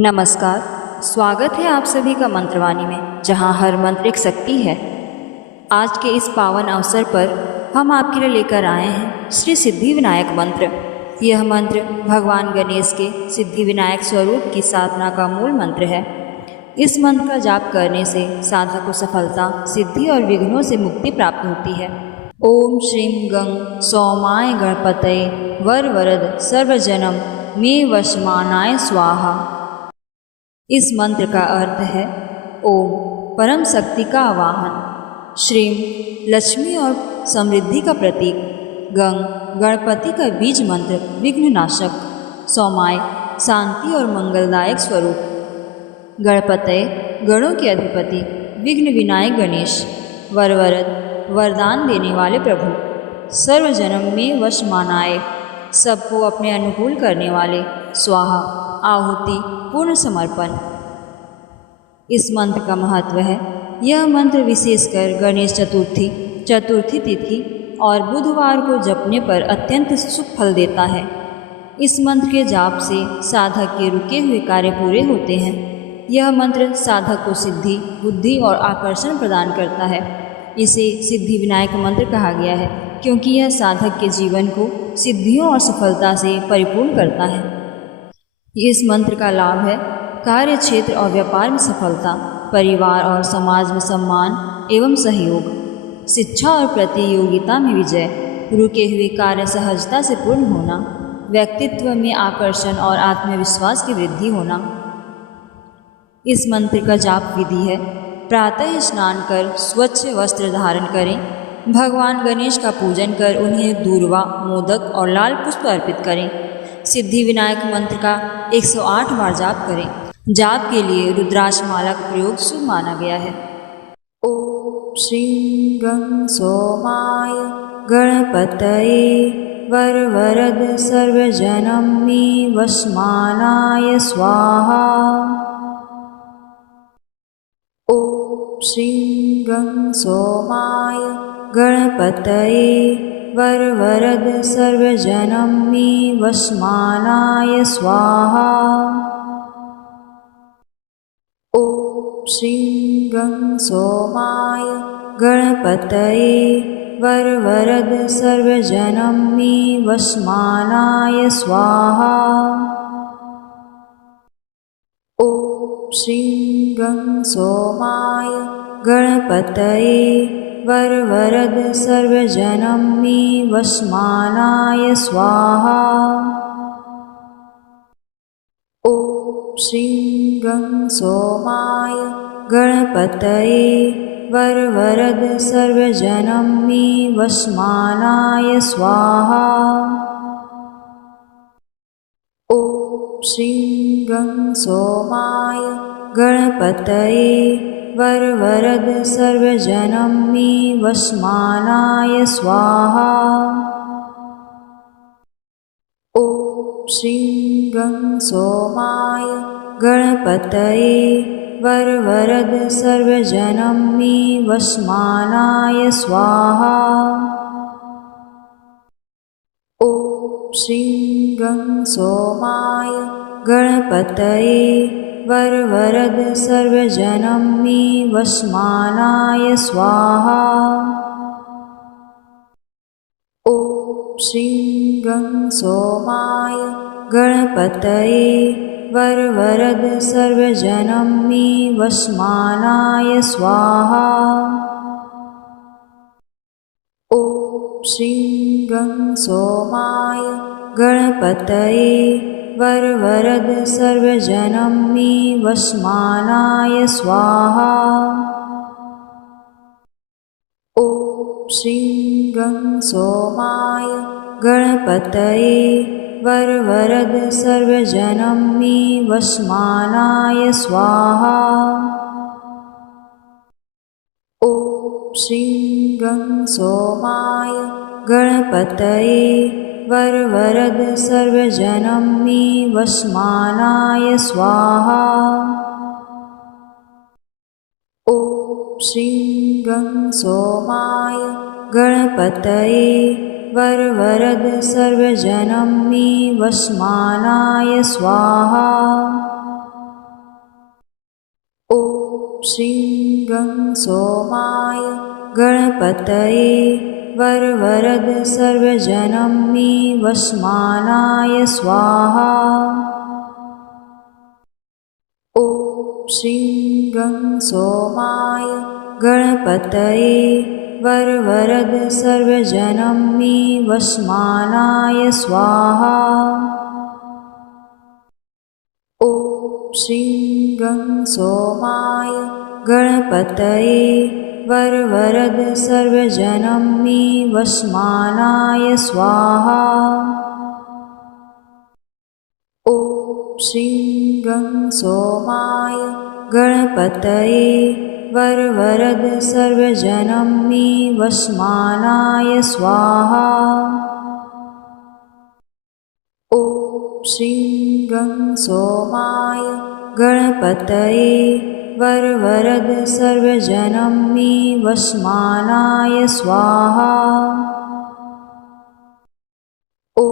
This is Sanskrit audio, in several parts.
नमस्कार। स्वागत है आप सभी का मंत्रवाणी में, जहां हर मंत्र एक शक्ति है। आज के इस पावन अवसर पर हम आपके लिए लेकर आए हैं श्री सिद्धि विनायक मंत्र। यह मंत्र भगवान गणेश के सिद्धि विनायक स्वरूप की साधना का मूल मंत्र है। इस मंत्र का जाप करने से साधक को सफलता, सिद्धि और विघ्नों से मुक्ति प्राप्त होती है। ओम श्रीं गं सौमाय गणपतये वर वरद सर्वजनम मे वशमानाय स्वाहा। इस मंत्र का अर्थ है ओम परम शक्ति का आवाहन, श्रीं लक्ष्मी और समृद्धि का प्रतीक, गंग गणपति का बीज मंत्र विघ्ननाशक, सौमाय शांति और मंगलदायक स्वरूप, गणपतये गणों के अधिपति विघ्न विनायक गणेश, वरवरद वरदान देने वाले प्रभु, सर्वजन्म में वशमानाय सबको अपने अनुकूल करने वाले, स्वाहा आहुति पूर्ण समर्पण। इस मंत्र का महत्व है, यह मंत्र विशेषकर गणेश चतुर्थी तिथि और बुधवार को जपने पर अत्यंत शुभ फल देता है। इस मंत्र के जाप से साधक के रुके हुए कार्य पूरे होते हैं। यह मंत्र साधक को सिद्धि, बुद्धि और आकर्षण प्रदान करता है। इसे सिद्धि विनायक मंत्र कहा गया है क्योंकि यह साधक के जीवन को सिद्धियों और सफलता से परिपूर्ण करता है। इस मंत्र का लाभ है कार्य क्षेत्र और व्यापार में सफलता, परिवार और समाज में सम्मान एवं सहयोग, शिक्षा और प्रतियोगिता में विजय, रुके हुए कार्य सहजता से पूर्ण होना, व्यक्तित्व में आकर्षण और आत्मविश्वास की वृद्धि होना। इस मंत्र का जाप विधि है, प्रातः स्नान कर स्वच्छ वस्त्र धारण करें, भगवान गणेश का पूजन कर उन्हें दूर्वा, मोदक और लाल पुष्प अर्पित करें। सिद्धि विनायक मंत्र का 108 बार जाप करें। जाप के लिए रुद्राक्ष माला का प्रयोग शुभ माना गया है। ओम श्रीं गं सोमाय गणपतये वरवरद सर्वजनम मे वशमानाय स्वाहा। ओम श्रीं गं सोमाय गणपतये वरवरद सर्वजनम मे वशमानाय स्वाहा। ओम श्रीं गं सोमाय गणपतये वरवरद सर्वजनम मे वशमानाय स्वाहा। ओम श्रीं गं सोमाय गणपतये वरवरद सर्वजनम मे वशमानाय स्वाहा। ओम श्रीं गं सोमाय गणपतये वरवरद सर्वजनम मे वशमानाय स्वाहा। ओम श्रीं गं सोमाय गणपतये वरवरद सर्वजनम मे वशमानाय स्वाहा। ओम श्रीं गं सोमाय गणपतये वरवरद सर्वजनम मे वशमानाय स्वाहा। ओम श्रीं गं सोमाय गणपतये वरवरद सर्वजनम मे वशमानाय स्वाहा। ओम श्रीं गं सोमाय गणपतये वरवरद सर्वजनम मे वशमानाय स्वाहा। ओम श्रीं गं सोमाय गणपतये वरवरद सर्वजनम मे वशमानाय स्वाहा। ओम श्रीं गं सोमाय गणपतये वरवरद सर्वजनम मे वशमानाय स्वाहा। ओम श्रीं गं सोमाय गणपतये वरवरद सर्वजनम मे वशमानाय स्वाहा। ओम श्रीं गं सोमाय गणपतये वरवरद सर्वजनम मे वशमानाय स्वाहा। श्रीं गं सोमाय गणपतये वरवरद सर्वजनं मे वस्मानाय स्वाहा। ॐ श्रीं गं सोमाय गणपतये वरवरद सर्वजनं मे वस्मानाय स्वाहा। ॐ श्रीं गं सोमाय गणपतये वरवरद सर्वजनं मे वस्मानाय स्वाहा। ॐ श्रीं गं सोमाय गणपतये वरवरद सर्वजनं मे वस्मानाय स्वाहा। ॐ श्रीं गं सोमाय गणपतये वरवरद सर्वजनं मे वस्मानाय स्वाहा। ॐ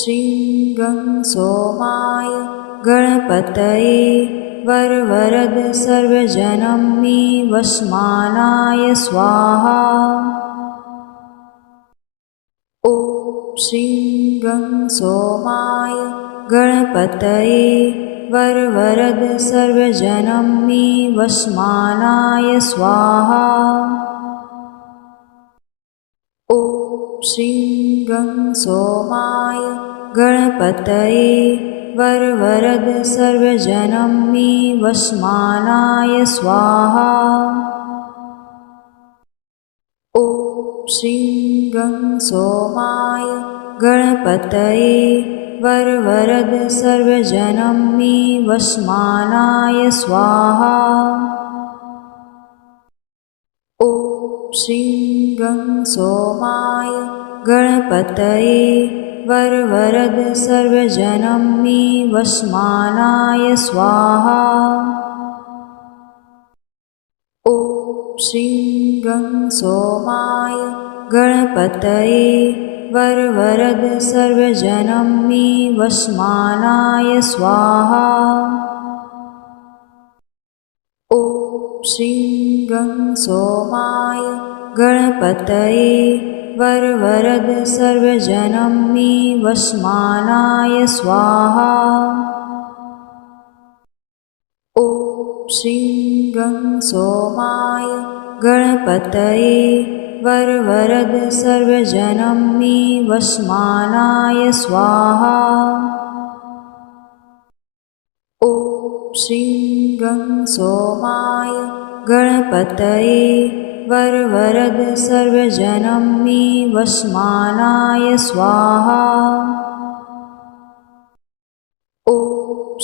श्रीं गं सोमाय गणपतये वरवरद सर्वजनं मे वस्मानाय स्वाहा। ॐ श्रीं गं सोमाय गणपतये वरवरद सर्वजनं मे वस्मानाय स्वाहा। ॐ श्रीं गं सोमाय गणपतये वरवरद सर्वजनं मे वस्मानाय स्वाहा। ॐ श्रीं गं सोमाय गणपतये वरवरद सर्वजनं मे वस्मानाय स्वाहा। ॐ श्रीं गं सोमाय गणपतये वरवरद सर्वजनं मे वस्मानाय स्वाहा। ॐ श्रीं गं सोमाय गणपतये वरवरद सर्वजनं मे वस्मानाय स्वाहा। ॐ श्रीं गं सोमाय गणपतये वरवरद सर्वजनं मे वस्मानाय स्वाहा। ॐ श्रीं गं सोमाय गणपतये वरवरद सर्वजनं मे वस्मानाय स्वाहा। ॐ श्रीं गं सोमाय गणपतये वरवरद सर्वजनं मे वस्मानाय स्वाहा। ॐ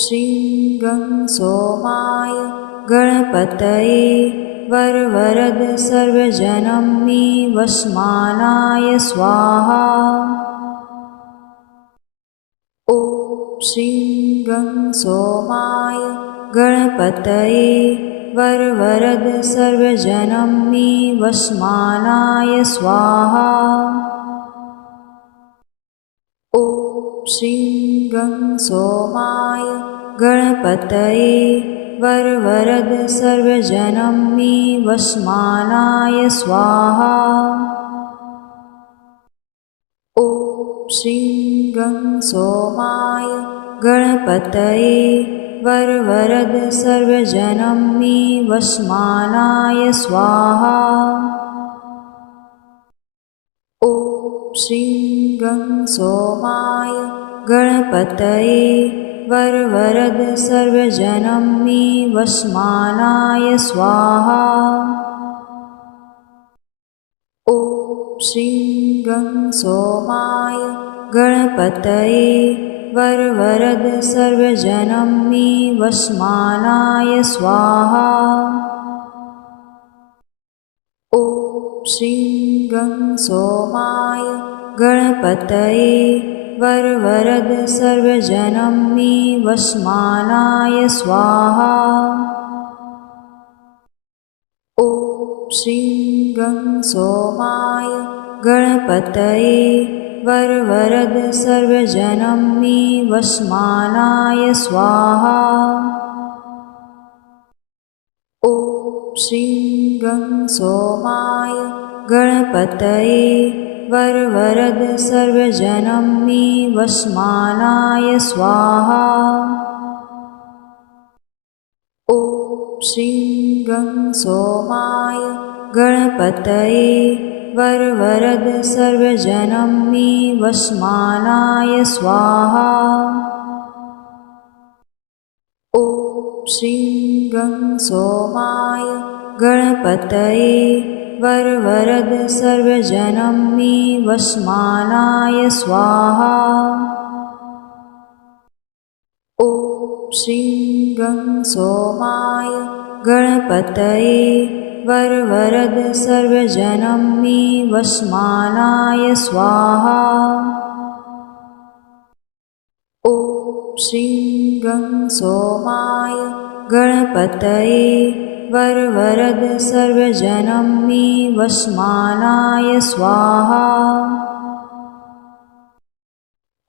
श्रीं गं सोमाय गणपतये वरवरद सर्वजनं मे वस्मानाय स्वाहा। ॐ श्रीं गं सोमाय गणपतये वरवरद सर्वजनं मे वस्मानाय स्वाहा। ॐ श्रीं गं सोमाय गणपतये वरवरद सर्वजनं मे वस्मानाय स्वाहा। ॐ श्रीं गं सोमाय गणपतये वरवरद सर्वजनं मे वस्मानाय स्वाहा। ॐ श्रीं गं सोमाय गणपतये वरवरद सर्वजनं मे वस्मानाय स्वाहा। ॐ श्रीं गं सोमाय गणपतये वरवरद सर्वजनं मे वस्मानाय स्वाहा। ॐ श्रीं गं सोमाय गणपतये वरवरद सर्वजनं मे वस्मानाय स्वाहा। ॐ श्रीं गं सोमाय गणपतये वरवरद सर्वजनं मे वस्मानाय स्वाहा। ॐ श्रीं गं सोमाय गणपतये वरवरद सर्वजनं मे वस्मानाय स्वाहा। ॐ श्रीं गं सोमाय गणपतये वरवरद सर्वजनं मे वस्मानाय स्वाहा। ॐ श्रीं गं सोमाय गणपतये वरवरद सर्वजनं मे वस्मानाय स्वाहा। ॐ श्रीं गं सोमाय गणपतये वरवरद सर्वजनं मे वस्मानाय स्वाहा। ॐ श्रीं गं सोमाय गणपतये वरवरद सर्वजनं मे वस्मानाय स्वाहा।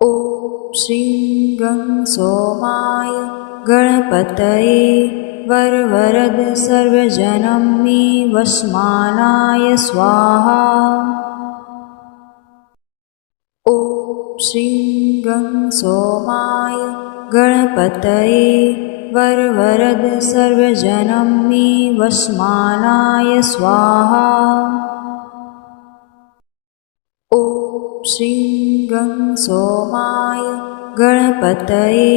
ॐ श्रीं गं सोमाय गणपतये वरवरद सर्वजनं मे वस्मानाय स्वाहा। ॐ श्रीं गं सोमाय गणपतये वरवरद सर्वजनं मे वस्मानाय स्वाहा। ॐ श्रीं गं सोमाय गणपतये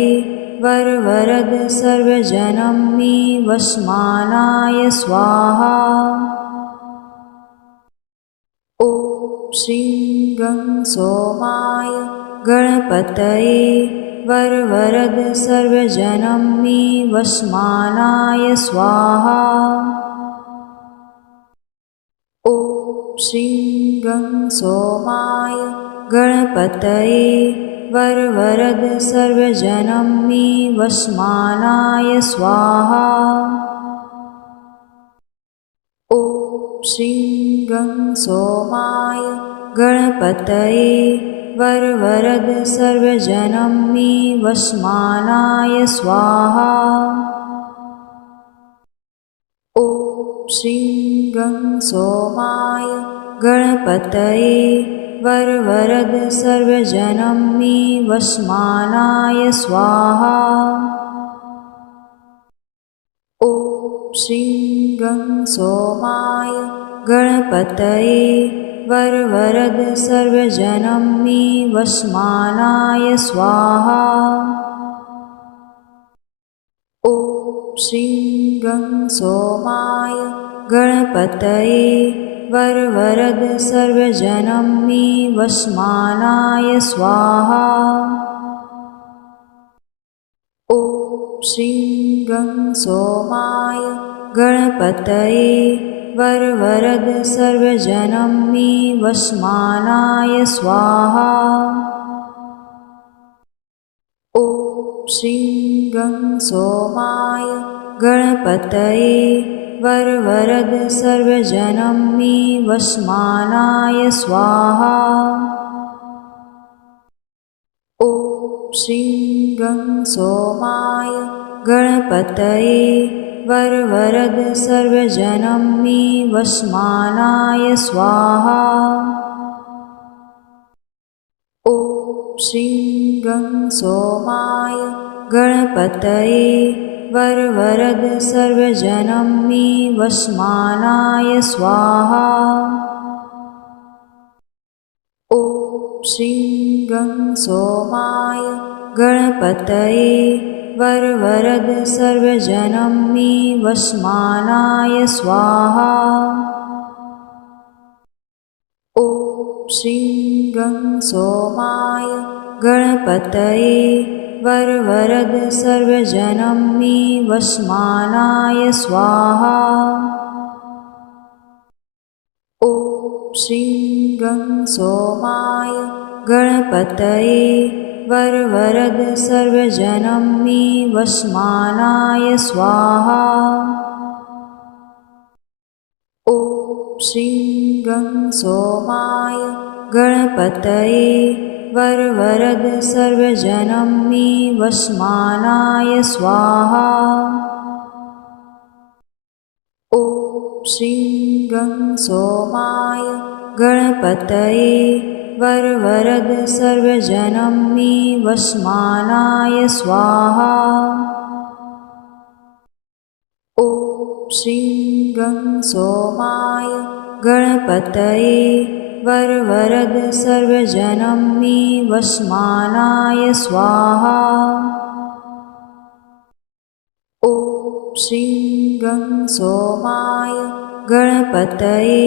वरवरद सर्वजनं मे वस्मानाय स्वाहा। ॐ श्रीं गं सोमाय गणपतये वरवरद सर्वजनं मे वस्मानाय स्वाहा। ॐ श्रीं गं सोमाय गणपतये वरवरद सर्वजनं मे वस्मानाय स्वाहा। ॐ श्रीं गं सोमाय गणपतये वरवरद सर्वजनं मे वस्मानाय स्वाहा। ॐ श्रीं गं सोमाय गणपतये वरवरद सर्वजनं मे वस्मानाय स्वाहा। ॐ श्रीं गं सोमाय गणपतये वरवरद सर्वजनं मे वस्मानाय स्वाहा। ॐ श्रीं गं सोमाय गणपतये वरवरद सर्वजनं मे वस्मानाय स्वाहा। ॐ श्रीं गं सोमाय गणपतये वरवरद सर्वजनं मे वस्मानाय स्वाहा। ॐ श्रीं गं सोमाय गणपतये वरवरद सर्वजनं मे वस्मानाय स्वाहा। ॐ श्रीं गं सोमाय गणपतये वरवरद सर्वजनं मे वस्मानाय स्वाहा। ॐ श्रीं गं सोमाय गणपतये वरवरद सर्वजनं मे वस्मानाय स्वाहा। ॐ श्रीं गं सोमाय गणपतये वरवरद सर्वजनं मे वस्मानाय स्वाहा। ॐ श्रीं गं सोमाय गणपतये वरवरद सर्वजनं मे वस्मानाय स्वाहा। ॐ श्रीं गं सोमाय गणपतये वरवरद सर्वजनं मे वस्मानाय स्वाहा। ॐ श्रीं गं सोमाय गणपतये वरवरद सर्वजनं मे वस्मानाय स्वाहा। ॐ श्रीं गं सोमाय गणपतये वरवरद सर्वजनमे वस्मानाय स्वाहा। ॐ श्रीं गं सोमाय गणपतये वरवरद सर्वजनमे वस्मानाय स्वाहा। ॐ श्रीं गं सोमाय गणपतये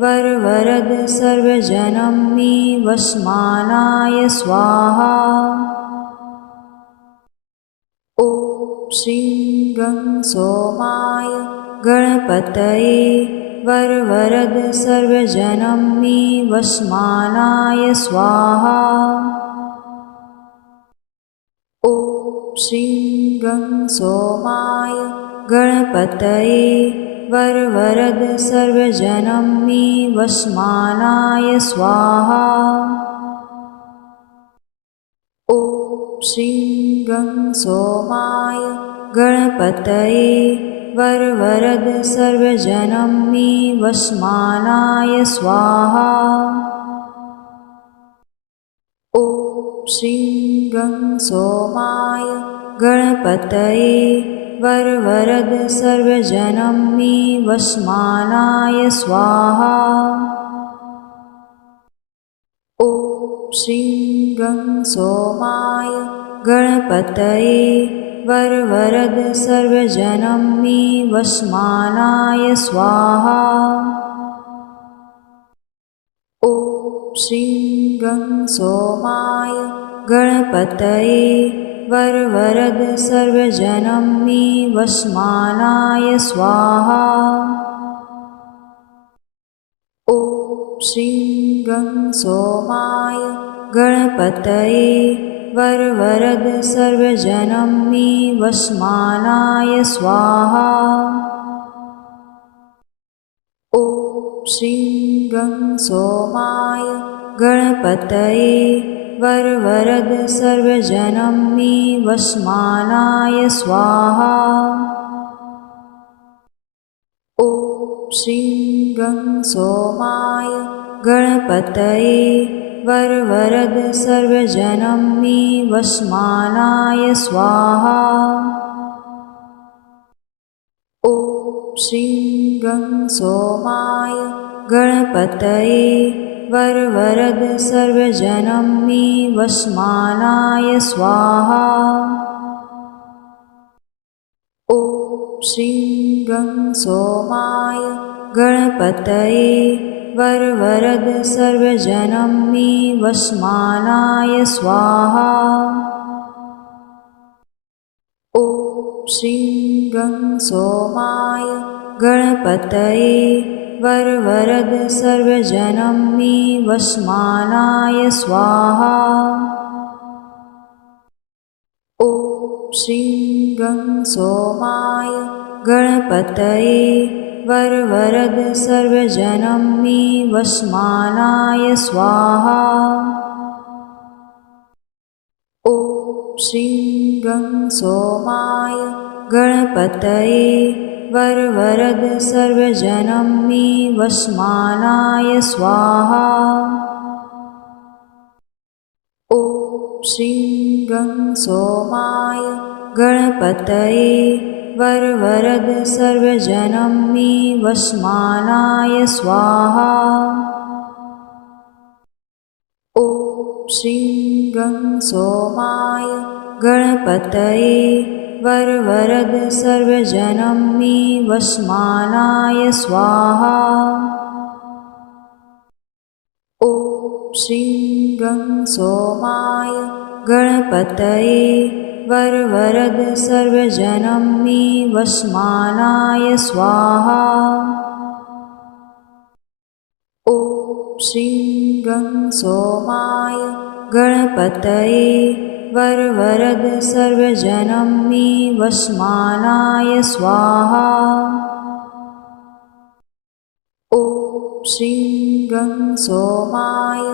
वरवरद सर्वजनमे वस्मानाय स्वाहा। ॐ श्रीं गं सोमाय गणपतये वरवरद सर्वजनमे वस्मानाय स्वाहा। ॐ श्रीं गं सोमाय गणपतये वरवरद सर्वजनमे वस्मानाय स्वाहा। ॐ श्रीं गं सोमाय गणपतये वरवरद सर्वजनमे वस्मानाय स्वाहा। ॐ श्रीं गं सोमाय गणपतये वरवरद सर्वजनमे वस्मानाय स्वाहा। ॐ श्रीं गं सोमाय गणपतये वरवरद सर्वजनमे वस्मानाय स्वाहा। ॐ श्रीं गं सोमाय गणपतये वरवरद सर्वजनमे वस्मानाय स्वाहा। ॐ श्रीं गं सोमाय गणपतये वरवरद सर्वजनमे वस्मानाय स्वाहा। ॐ श्रीं गं सोमाय गणपतये वरवरद सर्वजनमे वस्मानाय स्वाहा। ॐ श्रीं गं सोमाय गणपतये वरवरद सर्वजनमे वस्मानाय स्वाहा। ॐ श्रीं गं सोमाय गणपतये वरवरद सर्वजनमे वस्मानाय स्वाहा। ॐ श्रीं गं सोमाय गणपतये वरवरद सर्वजनमे वस्मानाय स्वाहा। ॐ श्रीं गं सोमाय गणपतये वरवरद सर्वजनमे वस्मानाय स्वाहा। ॐ श्रीं गं सोमाय गणपतये वरवरद सर्वजनमे वस्मानाय स्वाहा। ॐ श्रीं गं सोमाय गणपतये वरवरद सर्वजनमे वस्मानाय स्वाहा। ॐ श्रीं गं सोमाय गणपतये वरवरद सर्वजनमे वस्मानाय स्वाहा। ॐ श्रीं गं सोमाय गणपतये वरवरद सर्वजनमे वस्मानाय स्वाहा। ॐ श्रीं गं सोमाय गणपतये वरवरद सर्वजनमे वस्मानाय स्वाहा। ॐ श्रीं गं सोमाय गणपतये वरवरद सर्वजनमे वस्मानाय स्वाहा। ॐ श्रीं गं सोमाय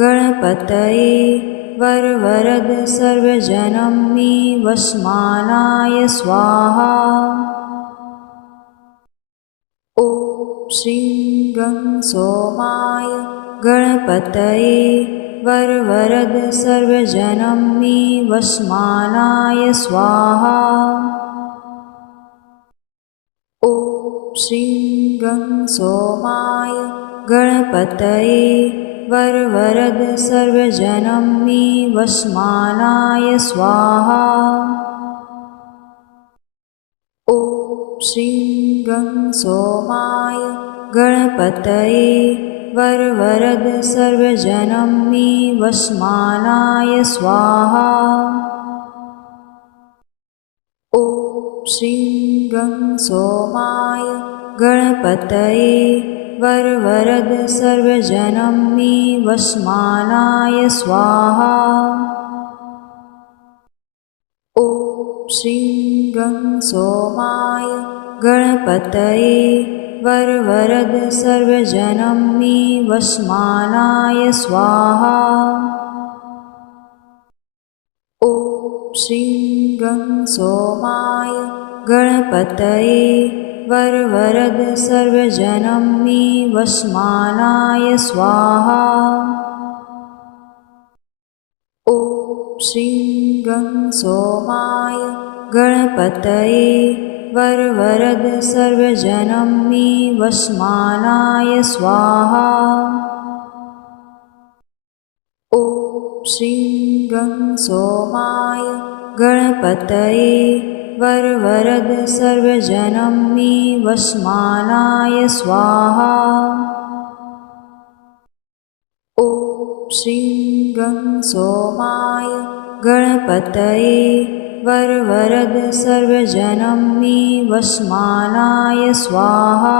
गणपतये वरवरद सर्वजनमे वस्मानाय स्वाहा। ॐ श्रीं गं सोमाय गणपतये वरवरद सर्वजनं मे वस्मानाय स्वाहा। ॐ श्रीं गं सोमाय गणपतये वरवरद सर्वजनं मे वस्मानाय स्वाहा। ॐ श्रीं गं सोमाय गणपतये वरवरद सर्वजनं मे वस्मानाय स्वाहा। ॐ श्रीं गं सोमाय गणपतये वरवरद सर्वजनं मे वस्मानाय स्वाहा। ॐ श्रीं गं सोमाय गणपतये वरवरद सर्वजनं मे वस्मानाय स्वाहा। ॐ श्रीं गं सोमाय गणपतये वरवरद सर्वजनं मे वस्मानाय स्वाहा। ॐ श्रीं गं सोमाय गणपतये वरवरद सर्वजनं मे वस्मानाय स्वाहा। ॐ श्रीं गं सोमाय गणपतये वरवरद सर्वजनं मे वस्मानाय स्वाहा। ॐ श्रीं गं सोमाय गणपतये वरवरद सर्वजनं मे वस्मानाय स्वाहा।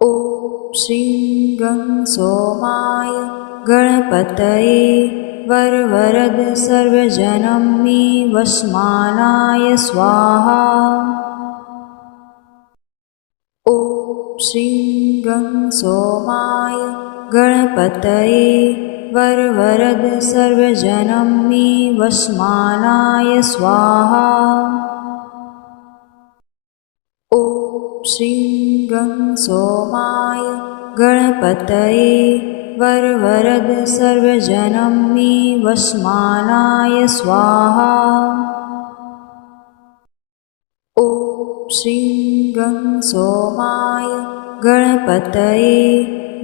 ॐ श्रीं गं सोमाय गणपतये वरवरद सर्वजनं मे वस्मानाय स्वाहा। ॐ श्रीं गं सोमाय गणपतये वरवरद सर्वजनं मे वस्मानाय स्वाहा। ॐ श्रीं गं सोमाय गणपतये वरवरद सर्वजनं मे वस्मानाय स्वाहा। ॐ श्रीं गं सोमाय गणपतये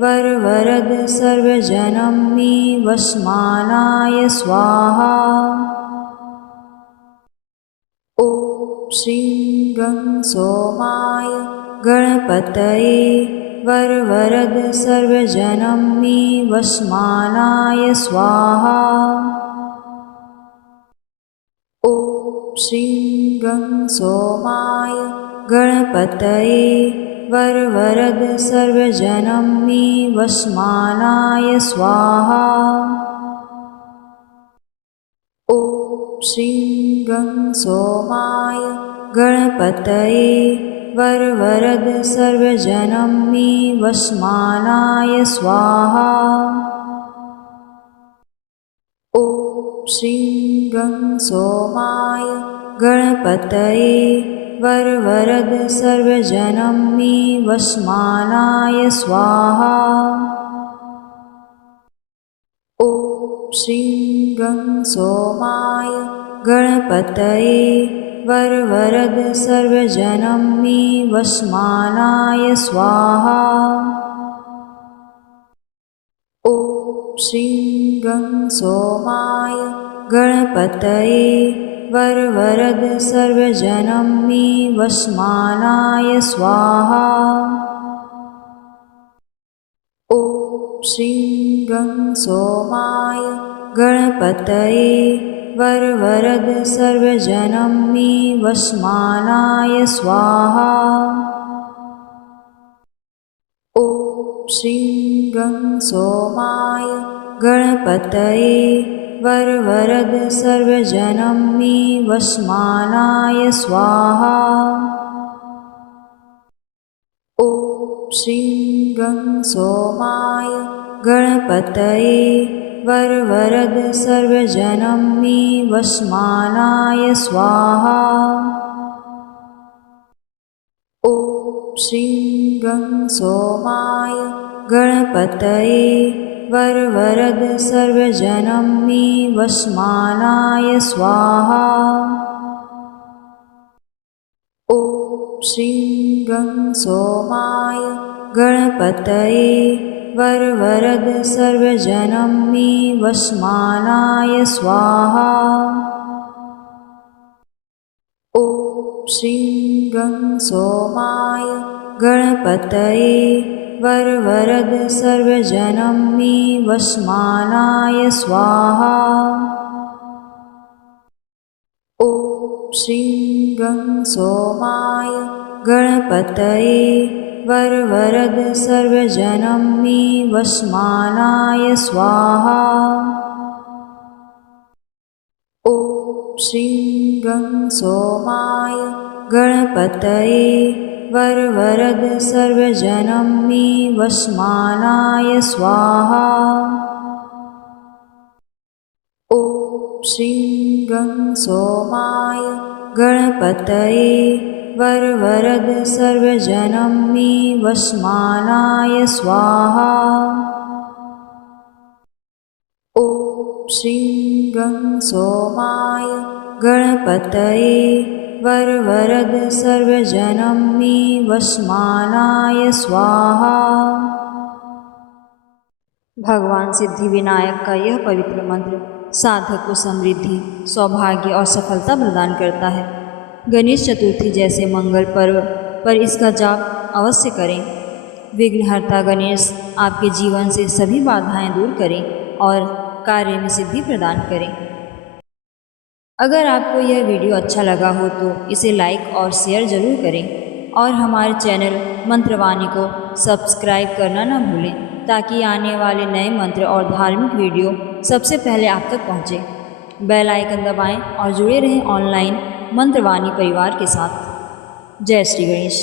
वरवरद सर्वजनं मे वस्मानाय स्वाहा। ॐ श्रीं गं सोमाय गणपतये वरवरद सर्वजनं मे वस्मानाय स्वाहा। ॐ श्रीं गं सोमाय गणपतये वरवरद सर्वजनं मे वस्मानाय स्वाहा। ॐ श्रीं गं सोमाय गणपतये वरवरद सर्वजनं मे वस्मानाय स्वाहा। ॐ श्रीं गं सोमाय गणपतये वरवरद सर्वजनं मे वस्मानाय स्वाहा। ॐ श्रीं गं सोमाय गणपतये वरवरद सर्वजनं मे वस्मानाय स्वाहा। ॐ श्रीं गं सोमाय गणपतये वरवरद सर्वजनं मे वस्मानाय स्वाहा। ॐ श्रीं गं सोमाय गणपतये वरवरद सर्वजनं मे वस्मानाय स्वाहा। ॐ श्रीं गं सोमाय गणपतये वरवरद सर्वजनं मे वस्मानाय स्वाहा। ॐ श्रीं गं सोमाय गणपतये वरवरद सर्वजनं मे वस्मानाय स्वाहा। ॐ श्रीं गं सोमाय गणपतये वरवरद सर्वजनं मे वस्मानाय स्वाहा। ॐ श्रीं गं सोमाय गणपतये वरवरद सर्वजनं मे वस्मानाय स्वाहा। ॐ श्रीं गं सोमाय गणपतये वरवरद सर्वजनं मे वस्मानाय स्वाहा। ॐ श्रीं गं सोमाय गणपतये वरवरद सर्वजनं मे वस्मानाय स्वाहा। ॐ श्रीं गं सोमाय गणपतये वरवरद सर्वजनं मे वस्मानाय स्वाहा। ॐ श्रीं गं सोमाय गणपतये वरवरद सर्वजनं मे वस्मानाय स्वाहा। ॐ श्रीं गं सोमाय गणपतये वरवरद सर्वजनं मे वस्मानाय स्वाहा। भगवान सिद्धि विनायक का यह पवित्र मंत्र साधक को समृद्धि, सौभाग्य और सफलता प्रदान करता है। गणेश चतुर्थी जैसे मंगल पर्व पर इसका जाप अवश्य करें। विघ्नहर्ता गणेश आपके जीवन से सभी बाधाएं दूर करें और कार्य में सिद्धि प्रदान करें। अगर आपको यह वीडियो अच्छा लगा हो तो इसे लाइक और शेयर ज़रूर करें और हमारे चैनल मंत्रवाणी को सब्सक्राइब करना न भूलें ताकि आने वाले नए मंत्र और धार्मिक वीडियो सबसे पहले आप तक पहुँचे। बेल आइकन दबाएं और जुड़े रहें ऑनलाइन मंत्रवाणी परिवार के साथ। जय श्री गणेश।